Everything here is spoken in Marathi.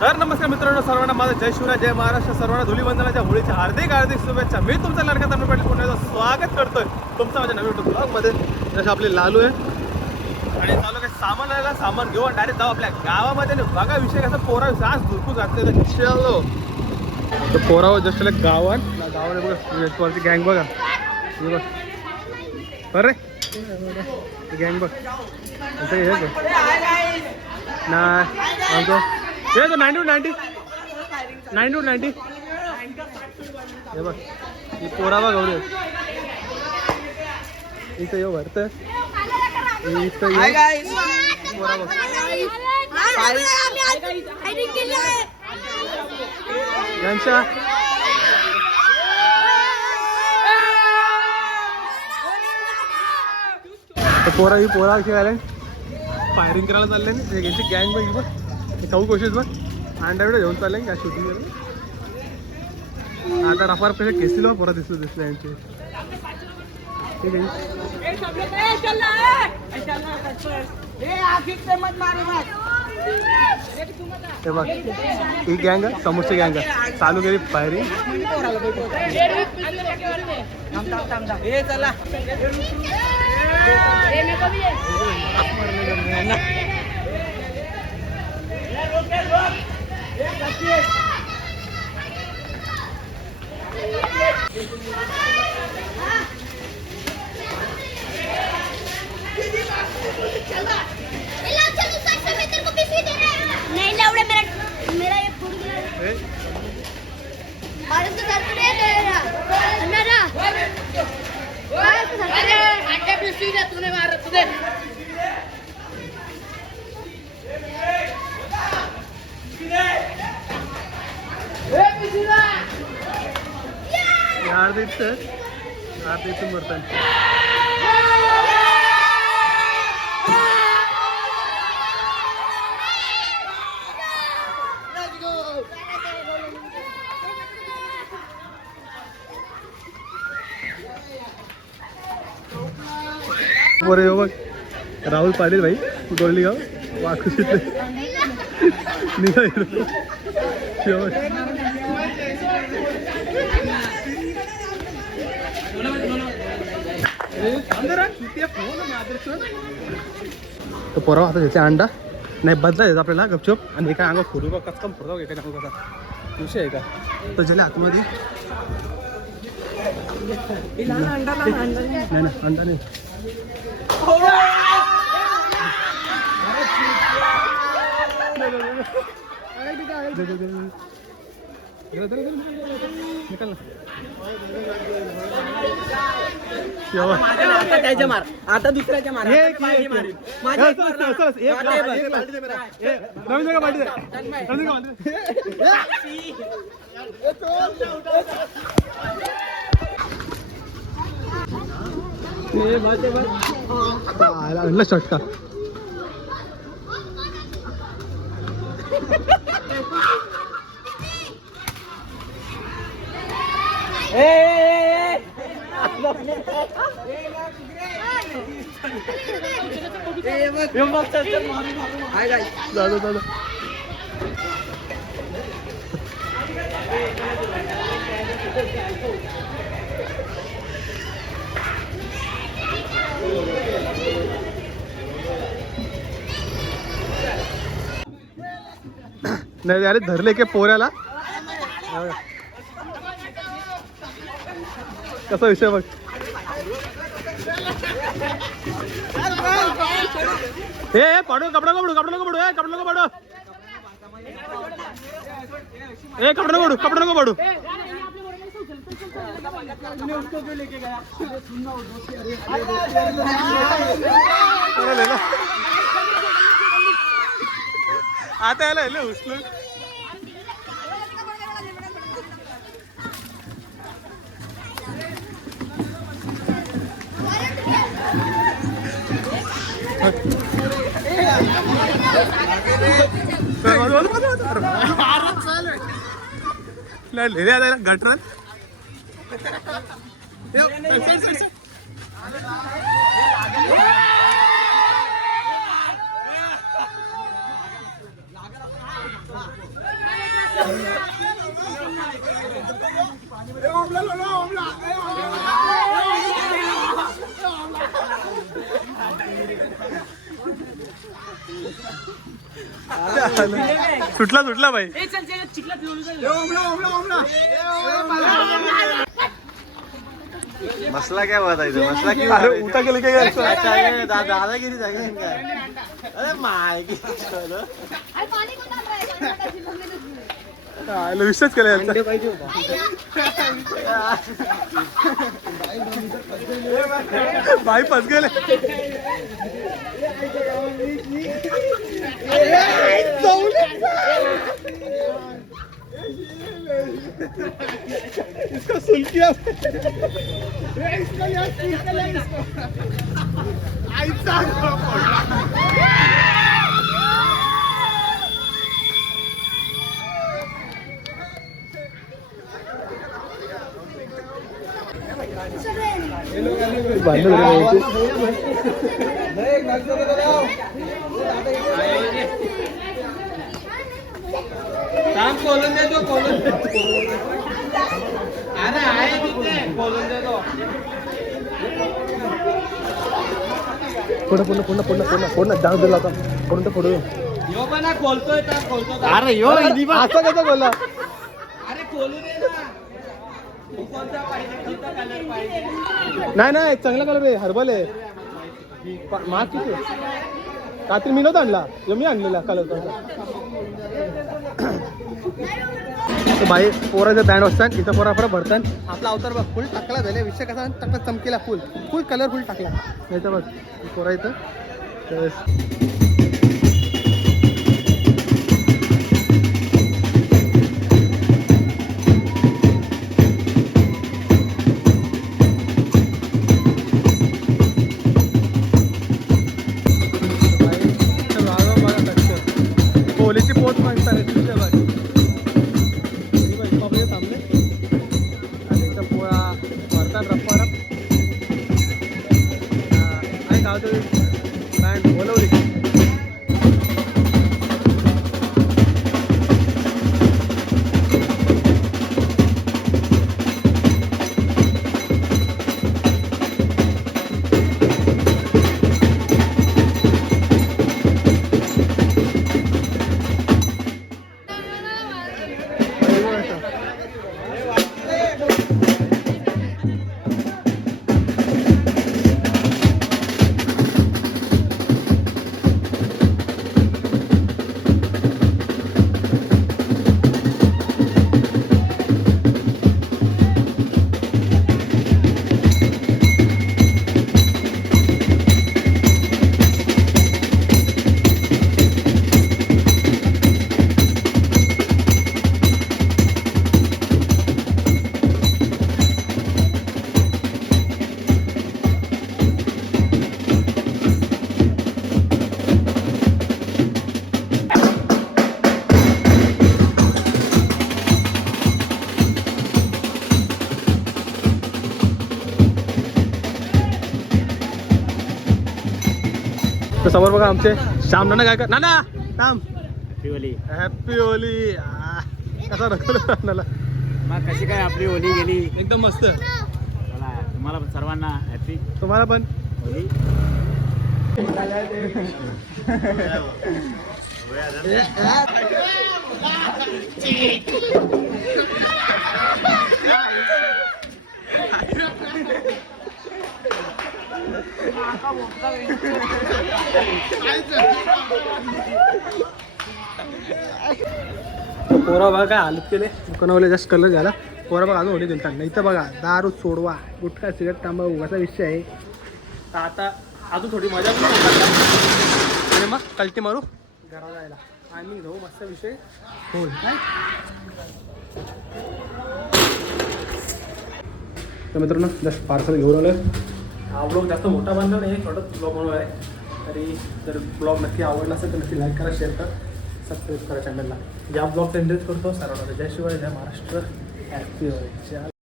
तर नमस्कार मित्रांनो, सर्वांना माझा जय शिवराय, जय महाराष्ट्र. सर्वांना धुलीवंदनाच्या होळीच्या हार्दिक हार्दिक शुभेच्छा. मी तुमचा लाडका तन्मय पाटील पुण्याचं स्वागत करतोय तुमचं माझ्या नवीन ब्लॉगमध्ये. जसं आपले लालू आहे आणि चालू काय सामान आला, सामान घेऊन डायरेक्ट जाऊ आपल्या गावामध्ये. बघा विषय कसा पोरा आज भरपूर जाते चलो तर पोरावर जस्ट गावात बघा गँग बघा बघ अरे गँग बघ ये तो 90 हे बघ ही पोरा बघ गौरी इथं येऊ भरत इथं पोरा बघ यांच्या पोरा ही पोरा खेळायला फायरिंग करायला चालले ना यांची गँग बघ बघ काऊ कोशिश बघ अंड्याकडे घेऊन चालले का शूटिंग करायला. आता रफार पैसे केसील पोरा दिसले यांचे. ठीक आहे हे बघ ही गँग आहे समोरची गँग आहे चालू केली फायरिंग. नहीं लौड़े मेरा ये फूट गया अरे तो सर पे दे रहा मेरा अरे अंडे भी सीधे तूने मारा तुझे यार देते मरतात. बरं येऊ बघ राहुल पाटील भाई गोल्लीगाव वाकुशीतले निघा तो पोरा आता त्याचा अंडा नाही बदलायचं आपल्याला गपचूप आणि एका अंगा फोडू का कचकम फोडतो एका अंगा कसा विषय आहे का तो ज्याला आतमध्ये नाही ना अंडा नाही निकाल ना मार आता दुसऱ्याच्या मार चटका नाही अरे धरले के पोऱ्याला कसा विषय बघ. हे पाडू कपडा नको पाडू ए कपडा नको पाडू आता यायला उचलून गटर सुटला सुटला भाई. मसला क्या बतायचं मसला की अरे उठा केलं काय दादागिरी जागे अरे माय अरे पाणी कोण आणलं आहे? पाणी टाकायची मम्मीने. विषयच केलं यांचा. भाई फस गेले. इसका सुल्किया काम खोलून देतो खोलून अरे आहे तिथे खोलून देतो पूर्ण पूर्ण पूर्ण पूर्ण पूर्ण पूर्ण डाग दिला होता. पूर्ण तर फोडू. यो पण हा खोलतोय तर खोलतो अरे यो असं कसं बोलला. अरे खोलू दे ना तू कोणता पाहिजे कोणता कलर पाहिजे नाही नाही चांगला कलर आहे. हर्बल आहे. महाग किती आहे? रात्री मी नव्हता आणला. जो मी आणलेला कलर भाई पोराचं बँड असतात इथं पोरा परत भरतात. आपला अवतार बघ फुल टाकला झाले. विषय कसा टाकला चमकेला फुल फुल कलरफुल टाकला नाही तर बघ पोरा इथं तर पोलीची पोत म्हणतात थांबले आणि इथं पोळा भरतात रप्पा आणि गावचं बँड बोलवली. तर समोर बघा आमचे श्याम नाना काय कर नाना थांब. Happy Holy. कसा रखवलं नानाला. मग कशी काय आपली होली गेली एकदम मस्त. तुम्हाला पण सर्वांना हॅपी तुम्हाला पण होली. पोरा बघा काय हालत केले. दुकानावाले जास्त कलर झाला. पोरा बघा अजून होली दिलतात नाही तर बघा दारू सोडवा गुटखा सिगरेट तांबा उगाचा विषय आहे. तर आता अजून थोडी मजा आणि मग कल्टी मारू घरा जायला आणि जाऊ मस्त विषय होईल. तर मित्रांनो जस्ट पार्सल घेऊन आलो. हा ब्लॉग जास्त मोठा बांधला नाही छोटा ब्लॉग म्हणून आहे. तरी जर ब्लॉग नक्की आवडला असेल तर नक्की लाईक करा शेअर करा सबस्क्राईब करा चॅनलला. ज्या ब्लॉग सेंडर करतो सर्वांना जय शिवाय जय महाराष्ट्र. हॅपी होळी.